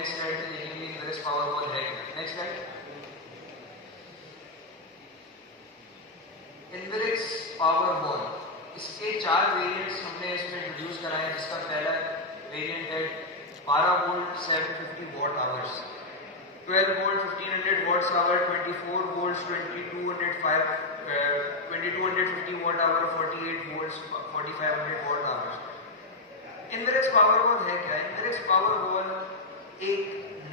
Next slide में देखेंगे Inverex power wall है क्या। Next slide. Inverex power wall, इसके 4 वेरिएंट्स हमने इसमें इंट्रोड्यूस कराए हैं। जिसका पहला वेरिएंट है 12 volt 750 watt hours, 12 volt 1500 watts hour, 24 volt 2250 watt hour, 48 volt 4500 watt hours. Inverex power wall है क्या? इनवेरेक्स पावर वॉल एक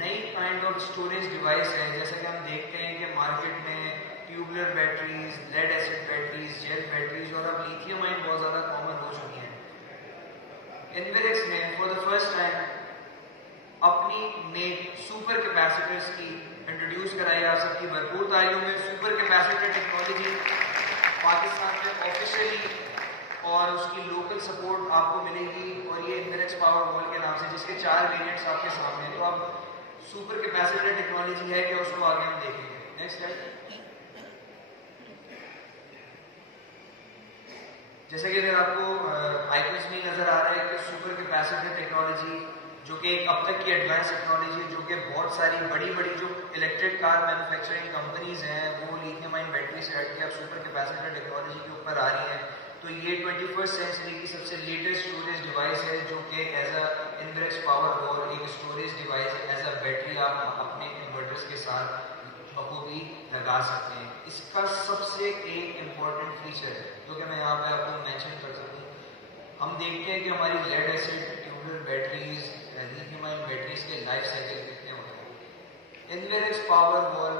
नई काइंड ऑफ स्टोरेज डिवाइस है। जैसा कि हम देखते हैं कि मार्केट में tubular batteries, lead acid batteries, gel batteries और अब लिथियम आयन बहुत ज़्यादा कॉमन हो चुकी हैं। इनवेरेक्स ने फॉर द फर्स्ट टाइम अपनी नेक सुपर कैपेसिटर्स की इंट्रोड्यूस कराई। आप सबकी भरपूर तालियों में सुपर कैपेसिटर टेक्नोलॉजी पाकिस्तान में ऑफिशियली और उसकी लोकल सपोर्ट आपको मिलेगी। और ये इनवेरेक्स पावर वॉल के नाम से, जिसके 4 वेरिएंट्स आपके सामने हैं। तो अब सुपर कैपेसिटर टेक्नोलॉजी है कि उसको आगे हम देखेंगे। Next slide. जैसे कि अगर आपको आइकन्स में नजर आ रहा है कि सुपर कैपेसिटर टेक्नोलॉजी जो कि अब तक की एडवांस टेक्नोलॉजी है, जो कि बहुत सारी बड़ी बड़ी जो इलेक्ट्रिक कार मैन्युफैक्चरिंग कंपनीज हैं वो लिथियम आयन बैटरी से हट के अब सुपर कैपेसिटर टेक्नोलॉजी के ऊपर आ रही है। तो ये 21st सेंचुरी की सबसे लेटेस्ट स्टोरेज डिवाइस है जो कि as a Inverex power wall एक storage device as a battery आप अपने इन्वर्टर्स के साथ बखूबी लगा सकते हैं। इसका सबसे एक इम्पॉर्टेंट फीचर है जो कि मैं यहाँ पे आपको मेंशन कर सकूँ, हम देखते हैं कि हमारी lead acid tubular batteries, lithium ion batteries के लाइफ साइकिल कितने होते हैं। इनवेरेक्स पावर वॉल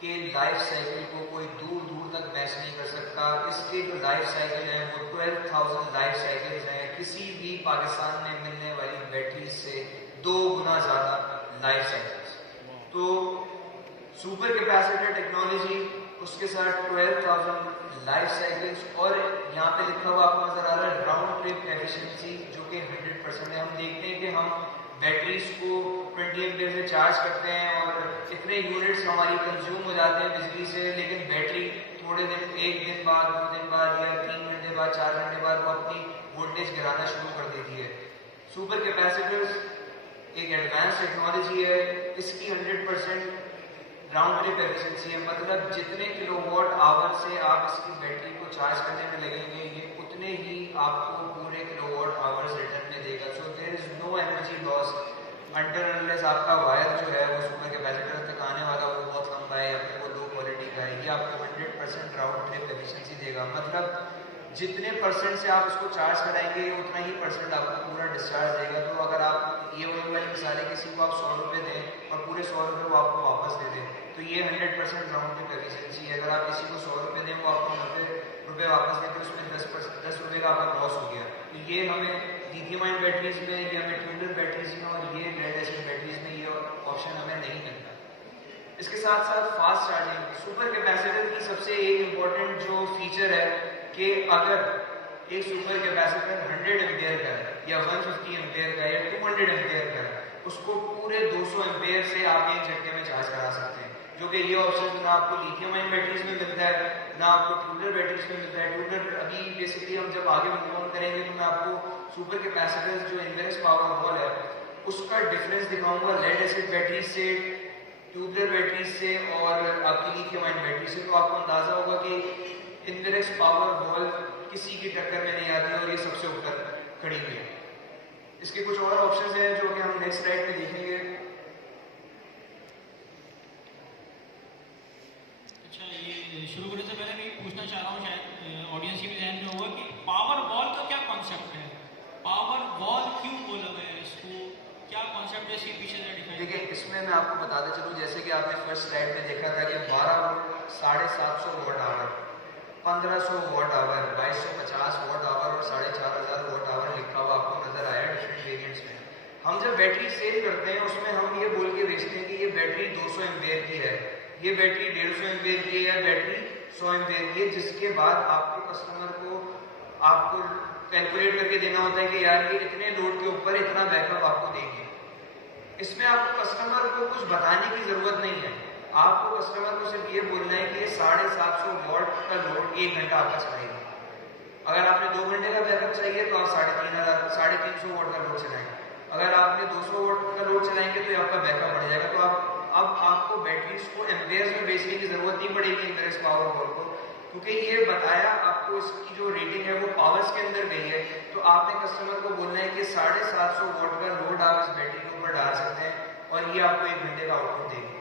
के लाइफ साइकिल को कोई दूर दूर तक मैच नहीं कर सकता। इसके जो लाइफ साइकिल है वो 12,000 लाइफ साइकिल्स हैं, किसी भी पाकिस्तान में मिलने वाली बैटरी से 2 गुना ज़्यादा लाइफ साइकिल्स। तो सुपर कैपेसिटर टेक्नोलॉजी, उसके साथ 12,000 लाइफ साइकिल्स और यहाँ पे लिखा हुआ आपको नजर आ रहा है राउंड ट्रिप एफिशिएंसी जो कि 100% है। हम देखते हैं कि हम बैटरीज को 20 एम्पीयर से चार्ज करते हैं और इतने यूनिट्स हमारी कंज्यूम हो जाते हैं बिजली से, लेकिन बैटरी थोड़े दिन, 1 दिन बाद, 2 दिन बाद या 3 घंटे बाद, 4 घंटे बाद वो अपनी वोल्टेज गिराना शुरू कर देती है। सुपर कैपेसिटर्स एक एडवांस टेक्नोलॉजी है, इसकी 100% राउंड ट्रिप एफिशिएंसी है। मतलब जितने किलोवाट आवर से आप इसकी बैटरी को चार्ज करने में लगेंगे ये उतने ही आपको पूरे किलोवाट आवर्स रिटर्न में देगा। So there is no energy loss until unless आपका वायर जो है वो सुपर कैपेसिटर तक आने वाला वो बहुत लंबा है या फिर वो लो क्वालिटी का है। ये आपको 100% राउंड ट्रिप एफिशिएंसी देगा। मतलब जितने परसेंट से आप इसको चार्ज कराएंगे उतना ही परसेंट आपको पूरा डिस्चार्ज देगा। तो अगर आप ये वाली मिसाल है, किसी को आप 100 रुपये दें और पूरे 100 रुपये वो आपको वापस दे दें, तो ये 100% राउंड ट्रिप एफिशिएंसी है। अगर आप किसी को 100 रुपये दें वो आपको 90 रुपये वापस दें तो उसमें 10 रुपये का आपका लॉस हो गया। तो ये हमें लिथियम आयन बैटरीज में, ये हमें ट्यूबुलर बैटरीज में और ये लेड एसिड बैटरीज में ये ऑप्शन हमें नहीं मिलता। इसके साथ साथ फास्ट चार्जिंग, सुपर कैपेसिटर की सबसे एक इम्पॉर्टेंट जो फीचर है कि अगर एक सुपर कैपेसिटर 100 एम्पियर का है या 150 एम्पियर का है या 200 एम्पियर का है, उसको पूरे 200 एम्पियर से आप एक झटके में चार्ज करा सकते हैं। जो कि ये ऑप्शन ना आपको लिथियम आयन बैटरीज में मिलता है ना आपको ट्यूबुलर बैटरीज में मिलता है। ट्यूबुलर अभी बेसिकली हम जब आगे मूव ऑन करेंगे तो मैं आपको सुपर कैपेसिटर्स जो इनवेरेक्स पावर वॉल है उसका डिफरेंस दिखाऊंगा लेड एसिड बैटरीज से, ट्यूबुलर बैटरीज से और आपकी लिथियम आयन बैटरी से। तो आपको अंदाजा होगा कि इनवेरेक्स पावर वॉल किसी की टक्कर में नहीं आती और ये सबसे ऊपर खड़ी हुई है। इसके कुछ और ऑप्शंस हैं जो कि हम नेक्स्ट स्लाइड में देखेंगे। अच्छा, ये शुरू करने से पहले मैं पूछना चाह रहा हूँ, शायद ऑडियंस के भी ध्यान में होगा कि पावर वॉल का क्या कॉन्सेप्ट है, पावर वॉल क्यों बोला गया है इसको, क्या कॉन्सेप्ट है इसके पीछे से डिफाइन? देखिए, इसमें मैं आपको बताता चलूँ, जैसे कि आपने फर्स्ट स्लाइड में देखा था कि 12 volt 750 watt hour, 1500 watt hour, 2250 watt hour और 4500 वॉट आवर लिखा हुआ आपको नजर आया डिफरेंट वेरिएंट्स में। हम जब बैटरी सेल करते हैं उसमें हम ये बोल के बेचते हैं कि ये बैटरी 200 एम्पियर की है, ये बैटरी 150 एम्पियर की है या बैटरी 100 एम्पियर की है, जिसके बाद आपको कस्टमर को आपको कैलकुलेट करके देना होता है कि यार ये इतने लोड के ऊपर इतना बैकअप आपको देगी। इसमें आपको कस्टमर को कुछ बताने की जरूरत नहीं है, आपको कस्टमर को सिर्फ ये बोलना है कि ये 750 वॉट का लोड 1 घंटा आपका चलाएगा। अगर आपने 2 घंटे का बैकअप चाहिए तो आप 350 वॉट का लोड चलाएंगे। अगर आपने 200 वोल्ट का लोड चलाएंगे तो ये आपका बैकअप बढ़ जाएगा। तो अब आपको बैटरीज को एम्पेयर्स में बेचने की जरूरत नहीं पड़ेगी इनवेरेक्स पावर वॉल को, क्योंकि ये बताया आपको इसकी जो रेटिंग है वो पावर्स के अंदर गई है। तो आपने कस्टमर को बोलना है कि 750 वोल्ट का लोड आप इस बैटरी के ऊपर डाल सकते हैं और ये आपको 1 घंटे का आउटपुट देगी।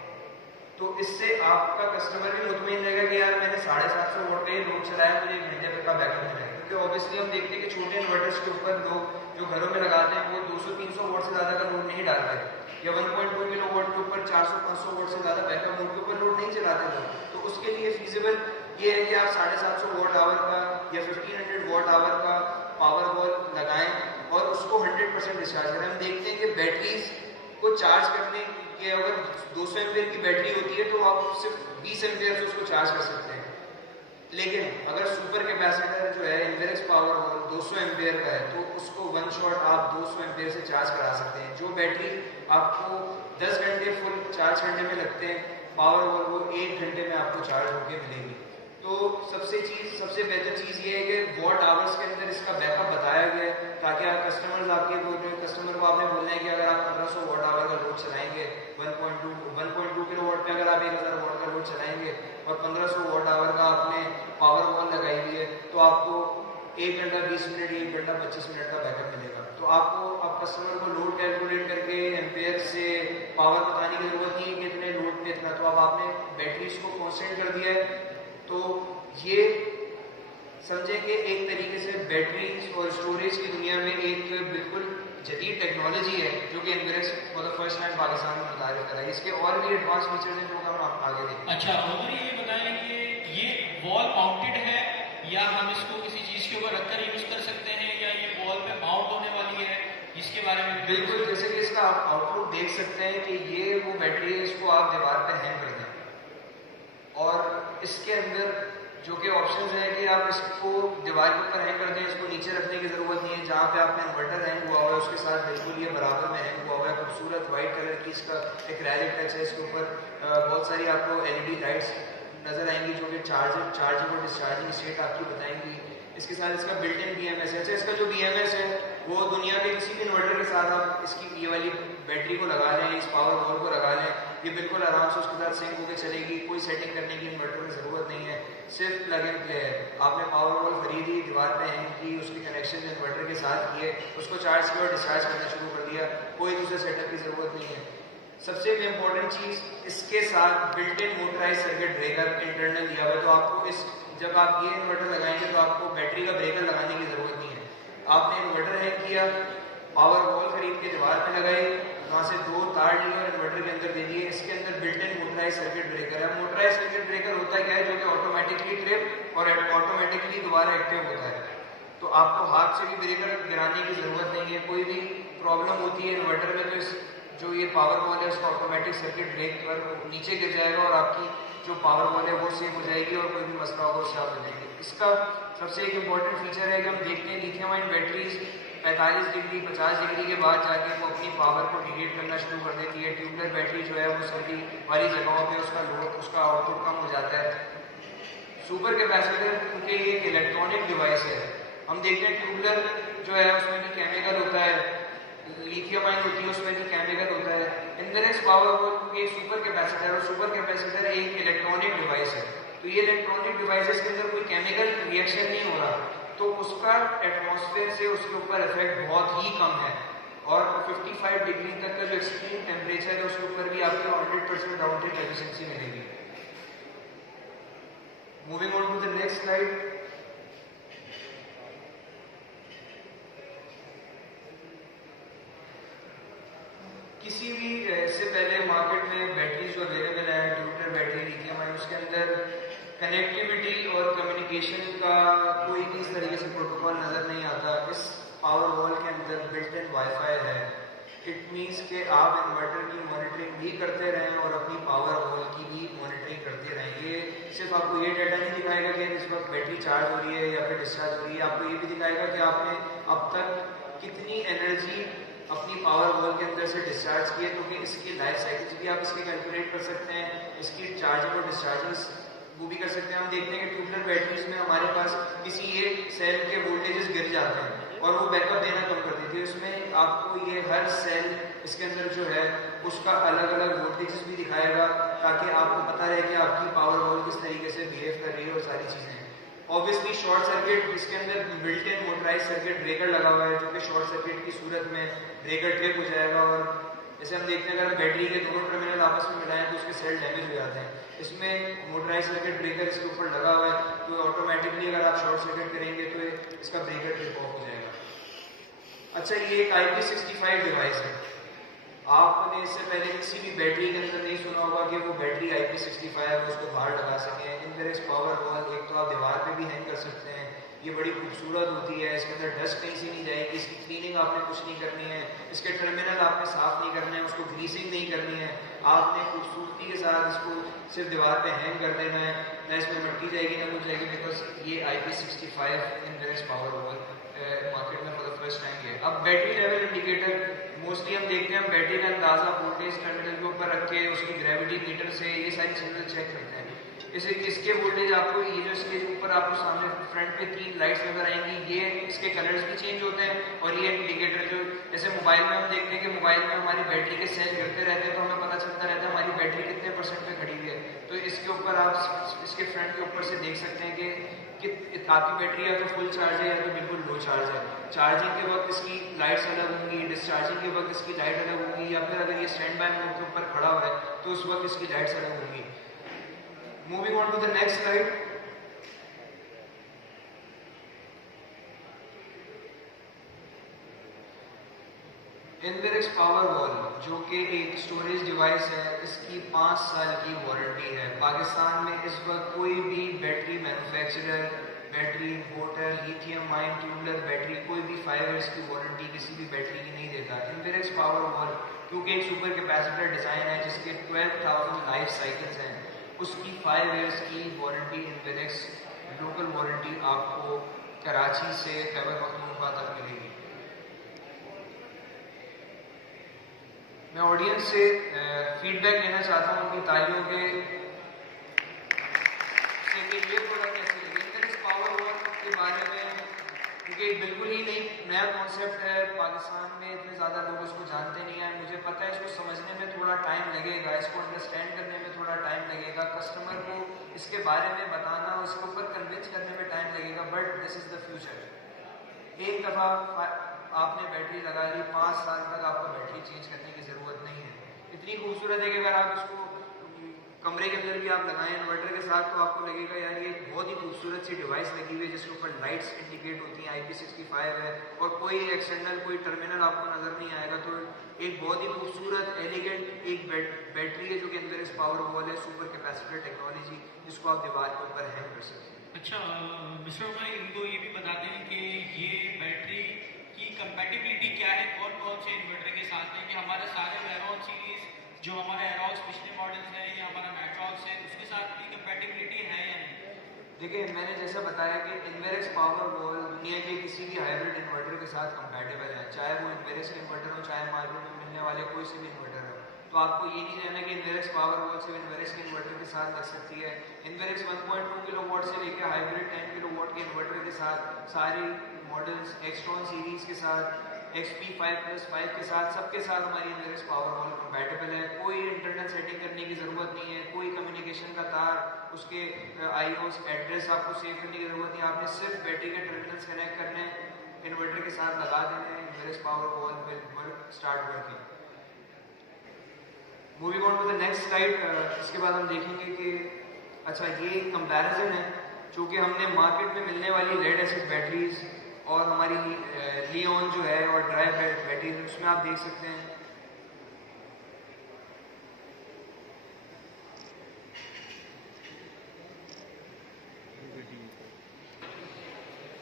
तो इससे आपका कस्टमर भी मुतमईन रहेगा कि यार मैंने 750 वोल्ट का ये लोड चलाया, मुझे 1 घंटे तक का बैकअप मिलेगा। क्योंकि ऑब्वियसली हम देखते हैं कि छोटे इन्वर्टर्स के ऊपर लोग जो घरों में लगाते हैं वो 200-300 वोल्ट से ज़्यादा का लोड नहीं डालते, या 1.2 किलो वोल्ट के ऊपर 400-500 वोल्ट से ज़्यादा बैकअप मोड के ऊपर लोड नहीं चलाते लोग। तो उसके लिए फीजिबल ये है कि आप 750 वोल्ट आवर का या 1500 वोल्ट आवर का पावर वॉल लगाएं और उसको 100% डिस्चार्ज करें। हम देखते हैं कि बैटरीज को चार्ज करने के अगर 200 एम्पियर की बैटरी होती है तो आप सिर्फ 20 एम्पियर से उसको चार्ज कर सकते हैं। लेकिन अगर सुपर कैपेसिटर जो है इन्वेरेक्स पावर वॉल 200 एम्पियर का है तो उसको वन शॉट आप 200 एम्पियर से चार्ज करा सकते हैं। जो बैटरी आपको 10 घंटे फुल चार्ज करने में लगते हैं, पावर वॉल वो 1 घंटे में आपको चार्ज होकर मिलेगी। तो सबसे बेहतर चीज़ ये है कि वॉट आवर्स के अंदर इसका बैकअप बताया गया है, ताकि आप कस्टमर को आपने बोलना है कि अगर आप 1500 वॉट आवर का लोड चलाएंगे 1.2 किलो वॉट पे अगर आप 1000 वॉट का लोड चलाएंगे और 1500 वॉट आवर का आपने पावर वॉल लगाई हुई है तो आपको 1 घंटा 20 मिनट 1 घंटा 25 मिनट का बैकअप मिलेगा। तो आपको अब कस्टमर को लोड कैलकुलेट करके एम्पेयर से पावर बताने की जरूरत नहीं है कि इतने लोड पे इतना, तो अब आपने बैटरीज को कॉन्स्टेंट कर दिया है। तो ये समझे कि एक तरीके से बैटरीज और स्टोरेज की दुनिया में एक बिल्कुल जदीद टेक्नोलॉजी है जो कि Inverex for the first time Pakistan में मुतारिफ करा है। इसके और भी एडवांस फीचर्स हैं जो हम आगे देखेंगे। अच्छा, और ये बताएं कि ये वॉल माउंटेड है या हम इसको किसी चीज़ के ऊपर रखकर यूज़ कर सकते हैं, या ये वॉल पे माउंट होने वाली है, इसके बारे में? बिल्कुल, जैसे कि इसका आप आउटपुट देख सकते हैं कि ये वो बैटरी है, इसको आप दीवार पे हैंग कर दें और इसके अंदर जो कि ऑप्शंस है कि आप इसको दीवार के ऊपर हैंग कर दें, इसको नीचे रखने की ज़रूरत नहीं है। जहाँ पे आपका इन्वर्टर हैंग हुआ हुआ है उसके साथ बिल्कुल ये बराबर में हैंग हुआ हुआ है। खूबसूरत वाइट कलर की इसका एक्रेलिक टच है। इसके ऊपर बहुत सारी आपको LED लाइट्स नज़र आएंगी जो कि चार्जिंग और डिस्चार्जिंग स्टेट आपकी बताएंगी। इसके साथ इसका बिल्ट इन BMS है। अच्छा, इसका जो BMS है वो दुनिया के किसी भी इन्वर्टर के साथ आप इसकी ये वाली बैटरी को लगा लें, इस पावर वॉल को लगा लें, ये बिल्कुल आराम से उसके साथ सिंक होकर चलेगी। कोई सेटिंग करने की इन्वर्टर में ज़रूरत नहीं है, सिर्फ प्लग एंड प्ले है। आपने पावर वॉल खरीदी, दीवार पे हैंग की, उसके कनेक्शन इन्वर्टर के साथ किए, उसको चार्ज किया और डिस्चार्ज करना शुरू कर दिया, कोई दूसरे सेटअप की ज़रूरत नहीं है। सबसे इम्पोर्टेंट चीज़, इसके साथ built in motorise circuit breaker internal दिया हुआ है। तो आपको जब आप ये इन्वर्टर लगाएंगे तो आपको बैटरी का ब्रेकर लगाने की ज़रूरत नहीं है। आपने इन्वर्टर हैंग किया, पावर वॉल खरीद के दीवार पे लगाई, वहाँ से 2 तार लिए और इन्वर्टर के अंदर दे दिए। इसके अंदर built in motorise circuit breaker है। मोटराइज सर्किट ब्रेकर होता क्या है, जो कि ऑटोमेटिकली ट्रिप और ऑटोमेटिकली दोबारा एक्टिव होता है। तो आपको हाथ से भी ब्रेकर गिराने की ज़रूरत नहीं है। कोई भी प्रॉब्लम होती है इन्वर्टर में तो जो ये पावर वॉल है उसका ऑटोमेटिक सर्किट ब्रेक कर नीचे गिर जाएगा और आपकी जो पावर वॉल है वो सेव हो जाएगी और कोई भी मसला होगा उससे आप बचेंगे। इसका सबसे एक इम्पॉर्टेंट फीचर है कि हम देखते हैं lithium ion batteries 45 degree 50 degree के बाद जाके वो अपनी पावर को डिग्रेड करना शुरू कर देती है। ट्यूबलर बैटरी जो है वो सर्दी वाली जगहों पे उसका लोड उसका आउटपुट कम हो जाता है। सुपर कैपेसिटर क्योंकि ये एक इलेक्ट्रॉनिक डिवाइस है, हम देखते हैं ट्यूबलर जो है उसमें भी केमिकल होता है, लिथियम आयन होती है उसमें भी केमिकल होता है। इन्वेरेक्स पावर वॉल क्योंकि एक सुपर कैपेसिटर और सुपर कैपेसिटर एक इलेक्ट्रॉनिक डिवाइस है, तो ये इलेक्ट्रॉनिक डिवाइसेस के अंदर कोई केमिकल रिएक्शन नहीं हो रहा, तो उसका एटमॉस्फेयर से उसके ऊपर इफेक्ट बहुत ही कम है। और 55 डिग्री तक का जो एक्सट्रीम टेम्परेचर है उसके ऊपर भी आपको 100% राउंड ट्रिप एफिशिएंसी मिलेगी। Moving on to the next slide. किसी भी इससे पहले मार्केट में बैटरी जो अवेलेबल है, ट्यूबलर बैटरी, लिथियम आयन, उसके अंदर कनेक्टिविटी और कम्युनिकेशन का कोई भी इस तरीके से प्रोटोकॉल नज़र नहीं आता। इस पावर वॉल के अंदर बिल्ट इन वाईफाई है। इट मीन्स कि आप इन्वर्टर की मॉनिटरिंग भी करते रहें और अपनी पावर वॉल की भी मॉनिटरिंग करते रहें। ये सिर्फ आपको ये डाटा नहीं दिखाएगा कि इस वक्त बैटरी चार्ज हो रही है या फिर डिस्चार्ज हो रही है, आपको ये भी दिखाएगा कि आपने अब तक कितनी एनर्जी अपनी पावर वॉल के अंदर से डिस्चार्ज किए, क्योंकि इसकी लाइफ साइकिल्स भी आप इसके कैलकुलेट कर सकते हैं, इसकी चार्जिंग और डिस्चार्जिंग वो भी कर सकते हैं। हम देखते हैं कि ट्यूबलर बैटरीज में हमारे पास किसी एक सेल के वोल्टेजेस गिर जाते हैं और वो बैकअप देना कम कर देती है। इसमें आपको ये हर सेल इसके अंदर जो है उसका अलग अलग वोल्टेजेस भी दिखाएगा, ताकि आपको पता रहे कि आपकी पावर वॉल किस तरीके से बिहेव कर रही है और सारी चीज़ें। ऑब्वियसली शॉर्ट सर्किट, इसके अंदर built in motorise circuit breaker लगा हुआ है, जो कि शॉर्ट सर्किट की सूरत में ब्रेकर ट्रिप हो जाएगा। और जैसे हम देखते हैं अगर हम बैटरी के दोनों टर्मिनल आपस में मिलाएं तो उसके सेल डैमेज हो जाते हैं। इसमें मोटराइज सर्किट ब्रेकर इसके ऊपर लगा हुआ है, तो ऑटोमेटिकली अगर आप शॉर्ट सर्किट करेंगे तो इसका ब्रेकर ट्रिप ऑफ हो जाएगा। अच्छा, ये एक IP65 डिवाइस है। आपने इससे पहले किसी भी बैटरी के अंदर नहीं सुना होगा कि वो बैटरी IP65 है, उसको बाहर लगा सकें। इनडायरेक्ट पावर वॉल एक तो आप दीवार पे भी हैंग कर सकते हैं, ये बड़ी खूबसूरत होती है। इसके अंदर डस्ट कहीं से नहीं जाएगी, इसकी क्लीनिंग आपने कुछ नहीं करनी है, इसके टर्मिनल आपने साफ नहीं करने हैं, उसको ग्रीसिंग नहीं करनी है। आपने खूबसूरती के साथ इसको सिर्फ दीवार पे हैंग कर देना है, ना इसमें मिट्टी जाएगी ना कुछ जाएगी, बिकॉज ये IP65 indirect power wall market में फॉर द फर्स्ट टाइम है। अब बैटरी लेवल इंडिकेटर मोस्टली हम देखते हैं, बैटरी का अंदाजा वोल्टेज टर्मिनल के ऊपर रख के उसकी ग्रेविटी मीटर से ये सारी चीज़ें चेक करते हैं। जैसे इसके वोल्टेज आपको ये जो इसके ऊपर आपको सामने फ्रंट पे 3 लाइट्स नजर आएंगी, ये इसके कलर्स भी चेंज होते हैं। और ये इंडिकेटर जो जैसे मोबाइल में हम देखते हैं कि मोबाइल में हमारी बैटरी के सेल गिरते रहते हैं, तो हमें पता चलता रहता है हमारी बैटरी कितने % पे खड़ी हुई है। तो इसके ऊपर आप इसके फ्रंट के ऊपर से देख सकते हैं कि आपकी बैटरी या तो फुल चार्ज है या तो बिल्कुल लो चार्ज है। चार्जिंग के वक्त इसकी लाइट्स अलग होंगी, डिस्चार्जिंग के वक्त इसकी लाइट अलग होगी, या फिर अगर ये स्टैंड बाय मोड के ऊपर खड़ा हुआ है तो उस वक्त इसकी लाइट्स अलग होंगी। Moving on to the next slide. Inverex power wall जो कि एक स्टोरेज डिवाइस है, इसकी 5 साल की वारंटी है। पाकिस्तान में इस वक्त कोई भी battery manufacturer, battery importer, lithium ion tubular battery, कोई भी 5 इयर्स की वारंटी किसी भी बैटरी की नहीं देता। इनवेरेक्स पावर वॉल क्योंकि एक सुपर कैपेसिटर डिज़ाइन है जिसके 12,000 लाइफ साइकिल्स हैं, उसकी 5 इयर्स की वारंटी इनवेरेक्स लोकल वारंटी आपको कराची से खैबर पख्तूनख्वा तक मिलेगी। मैं ऑडियंस से फीडबैक लेना चाहता हूँ उनकी तालियों के से कि ये प्रोडक्ट कैसे लगे। इनवेरेक्स पावर वॉल के बारे में, क्योंकि बिल्कुल ही नया कॉन्सेप्ट है, पाकिस्तान में इतने ज़्यादा लोग इसको जानते नहीं हैं। मुझे पता है इसको समझने में थोड़ा टाइम लगेगा, इसको अंडरस्टैंड करने में थोड़ा टाइम लगेगा, कस्टमर को इसके बारे में बताना, उसके ऊपर कन्विंस करने में टाइम लगेगा, but this is the future. एक दफ़ा आपने बैटरी लगा ली, 5 साल तक आपको बैटरी चेंज करने की ज़रूरत नहीं है। इतनी खूबसूरत है कि अगर आप इसको कमरे के अंदर भी आप लगाएं इन्वर्टर के साथ तो आपको लगेगा यार ये बहुत ही खूबसूरत सी डिवाइस लगी हुई है जिसके ऊपर लाइट्स इंडिकेट होती हैं, IP65 है और कोई एक्सटर्नल कोई टर्मिनल आपको नज़र नहीं आएगा। तो एक बहुत ही खूबसूरत एलिगेंट एक बैटरी है जो कि इनवेरेक्स पावर वॉल है, सुपर कैपेसिटर टेक्नोलॉजी, जिसको आप दीवार के ऊपर हैंग कर सकते हैं। अच्छा मिस्टर भाई, इनको ये भी बताते हैं कि ये बैटरी की कंपैटिबिलिटी क्या है, कौन कौन से इन्वर्टर के साथ है, कि हमारे सारे वेरॉन सीरीज जो हमारे एरोक्स पिछले मॉडल्स हैं या हमारा मैट्रॉक्स है उसके साथ भी कंपैटिबिलिटी है या नहीं? देखिए, मैंने जैसा बताया कि इनवेरेक्स पावर वॉल दुनिया के किसी भी हाइब्रिड इन्वर्टर के साथ कंपैटिबल है, चाहे वो इनवेरेक्स का इन्वर्टर हो, चाहे मार्केट में मिलने वाले कोई से भी इन्वर्टर हो। तो आपको ये नहीं कहना कि इनवेरेक्स पावर वॉल सिर्फ इनवेरेक्स के इन्वर्टर के साथ लग सकती है। इनवेरेक्स 1.2 किलोवाट से लेकर हाइब्रिड 10 किलोवाट के इन्वर्टर के साथ सारी मॉडल्स, एक्सट्रॉन सीरीज के साथ, XP5+5 के साथ, सबके साथ हमारी इनवेरेक्स पावर वॉल कंपैटिबल है। कोई इंटरनल सेटिंग करने की ज़रूरत नहीं है, कोई कम्युनिकेशन का तार, उसके IOS एड्रेस आपको सेव करने की ज़रूरत नहीं है। आपने सिर्फ बैटरी के टर्मिनल्स कनेक्ट करने हैं, इन्वर्टर के साथ लगा देने हैं, Inverex power wall will work, start working. Moving on to the next slide. इसके बाद हम देखेंगे कि अच्छा ये कंपैरिजन है जो कि हमने मार्केट में मिलने वाली लेड एसिड बैटरीज और हमारी लियोन जो है और ड्राई बैटरीज, उसमें आप देख सकते हैं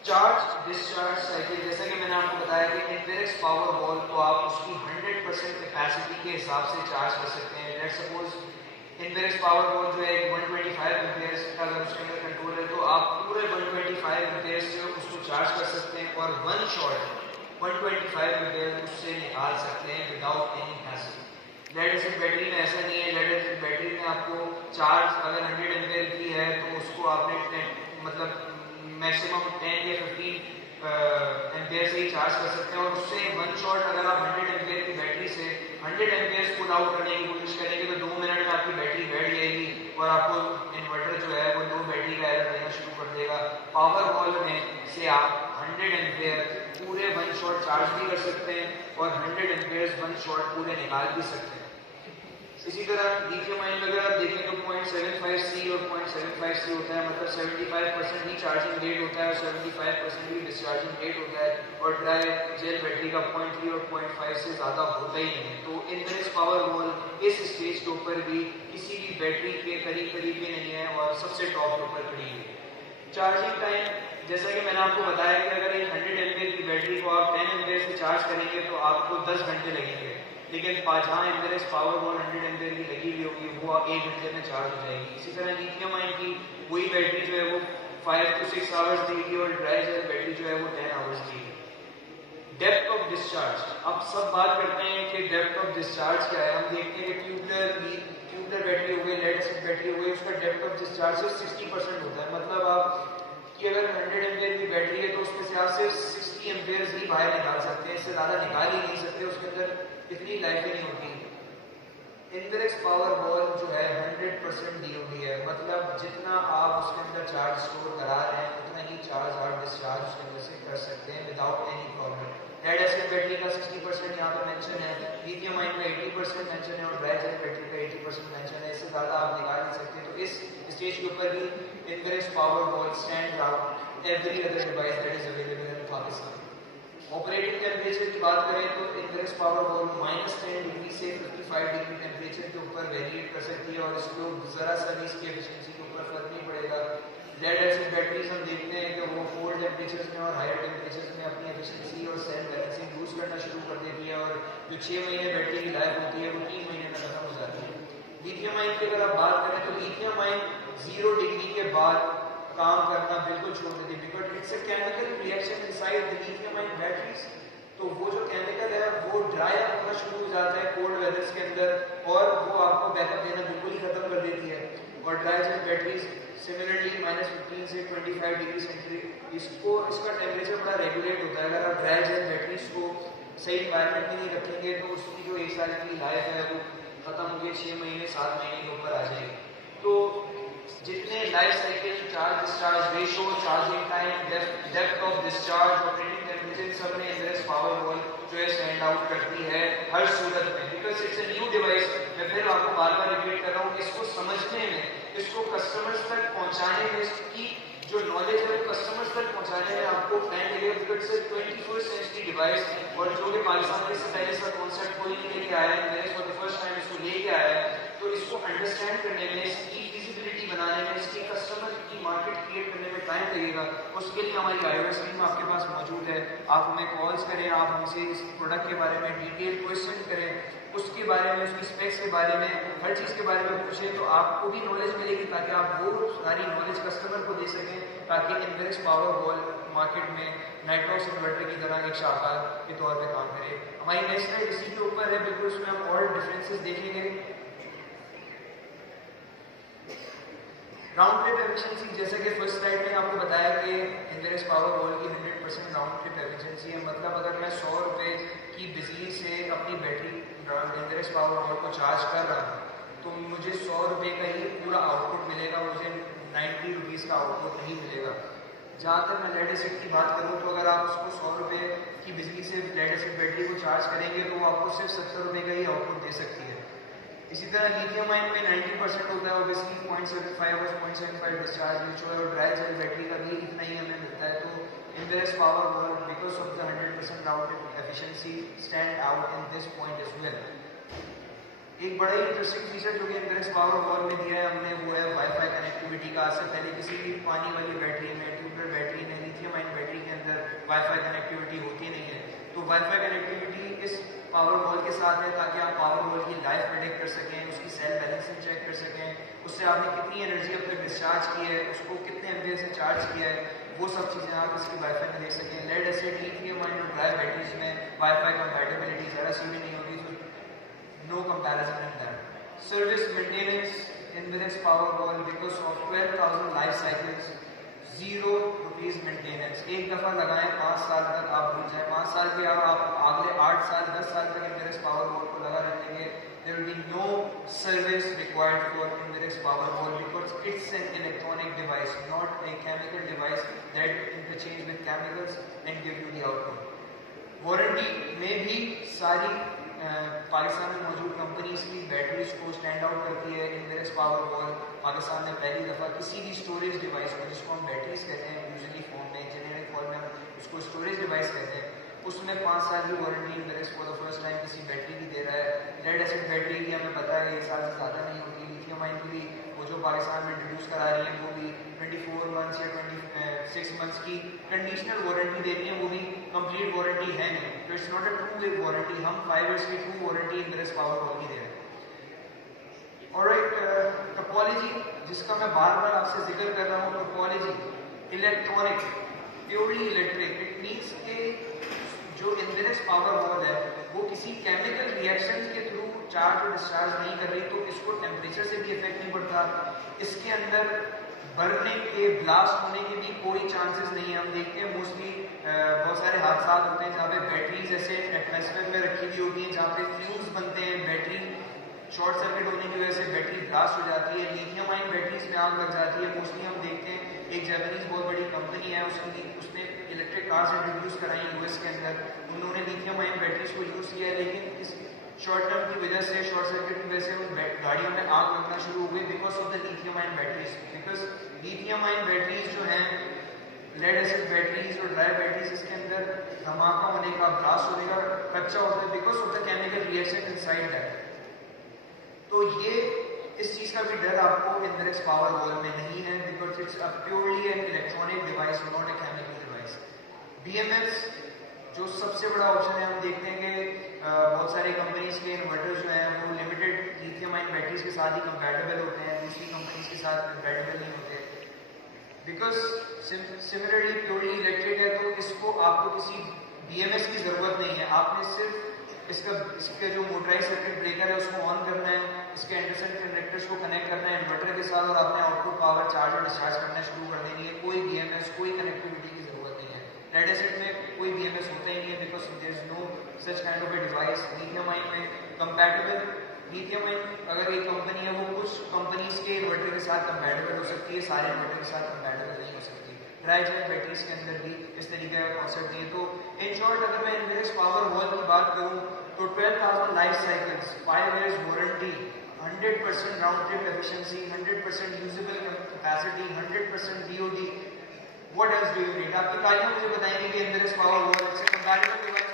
चार्ज डिस्चार्ज साइकिल। जैसा कि मैंने आपको बताया कि इनवेरेक्स पावर वॉल को आप उसकी 100% कैपेसिटी के हिसाब से चार्ज कर सकते हैं। Let's suppose Inverex power wall जो है 125 एम्पियर्स का अगर उसके अंदर कंट्रोल है तो आप पूरे 125 एम्पियर्स से उसको चार्ज कर सकते हैं और वन शॉट 125 एम्पियर उससे निकाल सकते हैं without any hassle. Lead acid battery में ऐसा नहीं है। लेड एसिड बैटरी में आपको चार्ज अगर 100 एम्पियर की है तो उसको आपने मतलब मैक्सिमम 10 या 15 एम्पेयर से ही चार्ज कर सकते हैं और उससे वन शॉट अगर आप 100 एम्पेयर की बैटरी से 100 एम्पेयर पुल आउट करने की कोशिश करेंगे तो 2 मिनट में आपकी बैटरी बैठ जाएगी और आपको इन्वर्टर जो है वो लो बैटरी का एरर देना शुरू कर देगा। पावर वॉल में से आप 100 एम्पेयर पूरे वन शॉट चार्ज भी कर सकते हैं और 100 एम्पेयर वन शॉट पूरे निकाल भी सकते हैं। इसी तरह लिथियम आयन में अगर आप देखें तो 0.75C और 0.75C होता है, मतलब 75% ही चार्जिंग रेट होता है और 75% ही डिस्चार्जिंग रेट होता है और ड्राई जेल बैटरी का 0.3 और 0.5 से ज़्यादा होता ही नहीं है। तो इनवर्स पावर वॉल इस स्टेज के ऊपर भी किसी भी बैटरी के करीब भी नहीं है और सबसे टॉप के ऊपर खड़ी है। चार्जिंग टाइम, जैसा कि मैंने आपको बताया कि अगर एक 100 एम्पेयर की बैटरी को आप 10 एम्पेयर से चार्ज करेंगे तो आपको 10 घंटे लगेंगे, लेकिन जहाँ इनवर्स पावर वॉल 100 एम्पेयर की लगी हुई होगी वो 1 घंटे में चार्ज हो जाएगी। इसी तरह लिथियम आयन की वही बैटरी जो है वो 5 to 6 आवर्स देगी और ड्राई जेल बैटरी जो है वो 10 आवर्स देगी। डेप्थ ऑफ डिस्चार्ज, अब सब बात करते हैं कि डेप्थ ऑफ डिस्चार्ज क्या है। हम देखते हैं कि ट्यूबलर बैटरी हो गई, लेड एसिड बैटरी हो गई, उसका डेप्थ ऑफ डिस्चार्ज सिर्फ 60% होता है। मतलब आप कि अगर 100 एम्पेयर की बैटरी है तो उसमें से आप सिर्फ 60 एम्पेयर ही बाहर निकाल सकते हैं, इससे ज़्यादा निकाल ही नहीं सकते, उसके अंदर इतनी लाइफ ही नहीं होती। इनवर्स पावर वॉल जो है 100% DOD है, मतलब जितना आप उसके अंदर चार्ज स्टोर करा रहे हैं उतना ही चार्ज और डिस्चार्ज उसके अंदर से कर सकते हैं without any problem. Lead acid battery का 60% यहाँ पर मेंशन है, लिथियम आयन का 80% मेंशन है और ड्राई जेल बैटरी का 80% मेंशन है, इससे ज़्यादा आप निकाल नहीं सकते। तो इस स्टेज के ऊपर भी inverse power wall stand out every other device that is available in Pakistan. Operating temperature की बात करें तो इनवर्स पावर वॉल -10 डिग्री से 55 डिग्री टेम्परेचर के ऊपर वेरिएट कर सकती है और इसको ज़रा सा भी इसकी एफिशिएंसी के ऊपर फर्क नहीं पड़ेगा। लेड एसिड बैटरीज हम देखते हैं कि वो कोल्ड टेम्परेचर्स में और हायर टेम्परेचर्स में अपनी एफिशिएंसी और सेल बैलेंसिंग यूज़ करना शुरू कर देती है और जो 6 महीने बैटरी की लाइफ होती है वो 3 महीने में खत्म हो जाती है। लिथियम आयन की अगर आप बात करें तो लिथियम आयन 0 डिग्री के बाद काम करना बिल्कुल छोड़ देती है, because it's a chemical reaction inside the lithium ion batteries. तो वो जो केमिकल है वो ड्राई अप होना शुरू हो जाता है कोल्ड वेदर्स के अंदर और वो आपको बैकअप देना बिल्कुल ही खत्म कर देती है। और ड्राई जेल बैटरीज सिमिलरली -15 से 25 डिग्री सेंटीग्रेड इसका टेम्परेचर बड़ा रेगुलेट होता है। अगर आप ड्राई जेल बैटरीज को सही इन्वायरमेंट में नहीं रखेंगे तो उसकी जो 1 साल की लाइफ है वो खत्म होकर 6 महीने 7 महीने के ऊपर आ जाएगी। तो जितने life cycle, charge discharge ratio, charging time, depth of discharge, operating temperature, सब में इनवर्स पावर वॉल जो है स्टैंड आउट करती है हर सूरत में, because it's a new device. मैं फिर आपको बार बार रिपीट कर रहा हूँ, इसको समझने में, इसको कस्टमर्स तक पहुँचाने में, इसकी जो नॉलेज है वो कस्टमर्स तक पहुँचाने में आपको टाइम लगेगा, because it's 21st century device और जो कि पाकिस्तान में इससे पहले इसका कॉन्सेप्ट कोई नहीं लेके आया है, मैंने फॉर द फर्स्ट टाइम इसको लेके आया है। तो इसको अंडरस्टैंड करने में, इसकी फिजिबिलिटी बनाने में, इसकी कस्टमर की मार्केट क्रिएट करने में टाइम लगेगा। उसके लिए हमारी iOS टीम आपके पास मौजूद है, आप हमें कॉल्स करें, आप हमसे इस प्रोडक्ट के बारे में डिटेल क्वेश्चन करें, उसके बारे में, उसकी स्पेक्स के बारे में, हर चीज़ के बारे में पूछें, तो आपको भी नॉलेज मिलेगी ताकि आप वो सारी नॉलेज कस्टमर को दे सकें, ताकि इनवर्स पावर वॉल मार्केट में नाइट्रॉक्स इन्वर्टर की तरह एक शाहकार के तौर पे काम करे। हमारी नेक्स्ट स्लाइड इसी के ऊपर है, बिल्कुल उसमें हम और डिफरेंसेस देखेंगे। राउंड ट्रिप एफिशिएंसी, जैसे कि फर्स्ट स्लाइड में आपको बताया कि इनवर्स पावर वॉल की 100% राउंड ट्रिप एफिशिएंसी है, मतलब अगर मैं 100 रुपये की बिजली से अपनी बैटरी इनवर्स पावर वॉल को चार्ज कर रहा हूँ तो मुझे 100 रुपये का ही पूरा आउटपुट मिलेगा, मुझे 90 रुपीज़ का आउटपुट नहीं मिलेगा। जहाँ तक मैं लेड एसिड की बात करूँ तो अगर आप उसको 100 रुपये की बिजली से लेड एसिड बैटरी को चार्ज करेंगे तो वो आपको सिर्फ 70 रुपये का ही आउटपुट दे सकती है। इसी तरह लिथियम आयन में 90% होता है, ऑब्वियसली 0.75 और 0.75 डिस्चार्ज रेशो है और ड्राई जेल बैटरी का भी इतना ही हमें मिलता है। तो inverse power wall because of the 100% round trip efficiency stand out in this point as well. एक बड़ा ही इंटरेस्टिंग फीचर जो कि इनवर्स पावर वॉल में दिया है हमने वो है वाईफाई कनेक्टिविटी का। आज से पहले किसी भी पानी वाली बैटरी में, ट्यूबलर बैटरी में, लिथियम आयन बैटरी के अंदर वाईफाई कनेक्टिविटी होती नहीं है। तो वाईफाई कनेक्टिविटी इस पावर वॉल के साथ है ताकि आप पावर वॉल की लाइफ प्रेडिक्ट कर सकें, उसकी सेल बैलेंसिंग चेक कर सकें, उससे आपने कितनी एनर्जी अब तक डिस्चार्ज की है, उसको कितने एम्पियर से चार्ज किया है, वो सब चीज़ें आप इसकी वाईफाई में देख सकें। लेड एसिड, लिथियम आयन और ड्राई बैटरीज में वाईफाई कंपैटिबिलिटी ज़रा सी भी नहीं होगी, तो no comparison in that. Service maintenance inverse power wall because of 12,000 life cycles, ₹0 days maintenance, एक दफ़ा लगाएं 5 साल तक आप भूल जाएं, 5 साल के आप अगले 8 साल 10 साल तक इनवेरेक्स पावर वॉल को लगा रखेंगे, there will be no service required for Inverex power wall because it's an electronic device, not a chemical device that interchange with chemicals and give you the outcome. Warranty में भी सारी पाकिस्तान में मौजूद companies की batteries को stand out करती है। Inverex power wall Pakistan में पहली दफ़ा किसी भी स्टोरेज डिवाइस को, जिसको हम बैटरीज कहते हैं यूजुअली फॉर्म में, जेनेरिक फॉर्म में हम उसको स्टोरेज डिवाइस कहते हैं, उसमें 5 साल की warranty Inverex for the first time किसी बैटरी की दे रहा है। लेड एसिड बैटरी की हमें पता है 1 साल से ज़्यादा नहीं होती। लिथियम आयन की भी वो जो पाकिस्तान में इंट्रोड्यूस करा रही है वो भी 24 मंथ्स या 26 मंथ्स की कंडीशनल वारंटी दे रही है, वो भी कंप्लीट वारंटी है नहीं। तो it's not a true way warranty, हम 5 इयर्स की true warranty Inverex power wall की दे रहे हैं। ऑलराइट, टोपोलॉजी जिसका मैं बार बार आपसे जिक्र कर रहा हूँ, topology electronic, purely electric. It means के जो इनवेरेक्स पावर वॉल है वो किसी केमिकल रिएक्शन के थ्रू चार्ज और डिस्चार्ज नहीं कर रही, तो इसको टेम्परेचर से भी इफेक्ट नहीं पड़ता, इसके अंदर बर्निंग के, ब्लास्ट होने के भी कोई चांसेस नहीं है। हम देखते हैं मोस्टली बहुत सारे हादसा होते हैं जहाँ पे बैटरीज ऐसे एटमॉस्फेयर में रखी हुई होती हैं, जहाँ पे फ्यूज बनते हैं, बैटरी शॉर्ट सर्किट होने की वजह से बैटरी ब्लास्ट हो जाती है, लिथियम आयन बैटरीज में आग लग जाती है। मोस्टली हम देखते हैं एक जापानीज बहुत बड़ी कंपनी है, उसने इलेक्ट्रिक कार्स इंट्रोड्यूस कराई यूएस के अंदर, उन्होंने लिथियम आयन बैटरीज को यूज़ किया है, लेकिन इस शॉर्ट टर्म की वजह से, शॉर्ट सर्किट की वजह से उन गाड़ियों में आग लगना शुरू हो गई because of the lithium ion batteries. Because lithium ion batteries जो हैं, लेड एसिड बैटरीज और ड्राई बैटरीज, इसके अंदर धमाका होने का, ब्लास्ट होने का खर्चा होता है because of the chemical reaction inside that. तो ये इस चीज़ का भी डर आपको इनवेरेक्स पावर वॉल में नहीं है because it's a purely an electronic device, not a chemical device. BMS जो सबसे बड़ा ऑप्शन है, हम देखते हैं कि बहुत सारी कंपनीज के इन्वर्टर जो हैं वो लिमिटेड लिथियम आयन बैटरीज के साथ ही कंपैटिबल होते हैं, दूसरी कंपनीज के साथ कंपैटिबल नहीं होते बिकॉज सिमिलरली प्योरली इलेक्ट्रिक है, तो इसको आपको किसी बीएमएस की ज़रूरत नहीं है। आपने सिर्फ इसका जो मोटराइज सर्किट ब्रेकर है उसको ऑन करना है, इसके एंडरसन कंडक्टर्स को कनेक्ट करना है इन्वर्टर के साथ और आपने आउटपुट पावर चार्ज और डिस्चार्ज करना शुरू कर देनी है। कोई बीएमएस, कोई कनेक्टिविटी की जरूरत नहीं है। लेड एसिड में कोई बीएमएस होता ही नहीं है because there is no such kind of a device. Lithium ion में कंपैटिबल, लिथियम आयन अगर एक कंपनी है वो कुछ कंपनीज के इन्वर्टर के साथ कंपैटिबल हो सकती है, सारे इन्वर्टर के साथ कंपैटिबल नहीं हो सकती। ड्राई जेट बैटरीज के अंदर भी इस तरीके का कॉन्सेप्ट नहीं है। तो इन शॉर्ट अगर मैं इनवेरेक्स पावर वॉल की बात करूँ तो 12,000 life cycles, 5 years warranty, 100% round trip efficiency, 100% usable capacity, 100% DOD, what else do you need? आपकी तालियां मुझे बताएंगे कि इनवेरेक्स पावर वॉल से कंपैटिबल डिवाइस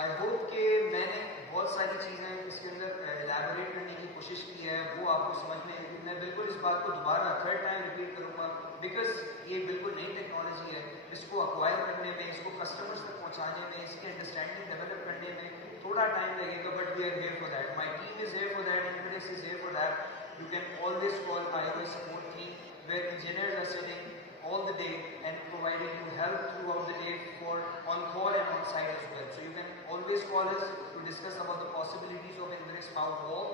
आई होप कि मैंने बहुत सारी चीज़ें इसके अंदर एलैबोरेट करने की कोशिश की है, वो आपको समझ में आई। मैं बिल्कुल इस बात को दोबारा थर्ड टाइम रिपीट करूँगा बिकॉज ये बिल्कुल नई टेक्नोलॉजी है। इसको अक्वायर करने में, इसको कस्टमर्स तक पहुँचाने में, इसकी अंडरस्टैंडिंग डेवलप करने में थोड़ा टाइम लगेगा, but we are here for that, my team is here for that, Inverex is here for that. You can always call IOS support team where engineers are sitting all the day and providing you help throughout the day for on call and on site as well. So you can always call us to discuss about the possibilities of Inverex power wall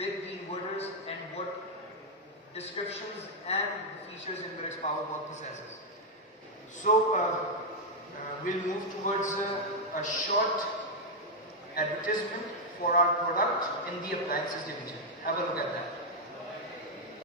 with the inverters and what descriptions and the features Inverex power wall possesses. So we'll move towards a short advertisement for our product in the appliances division. Have a look at that.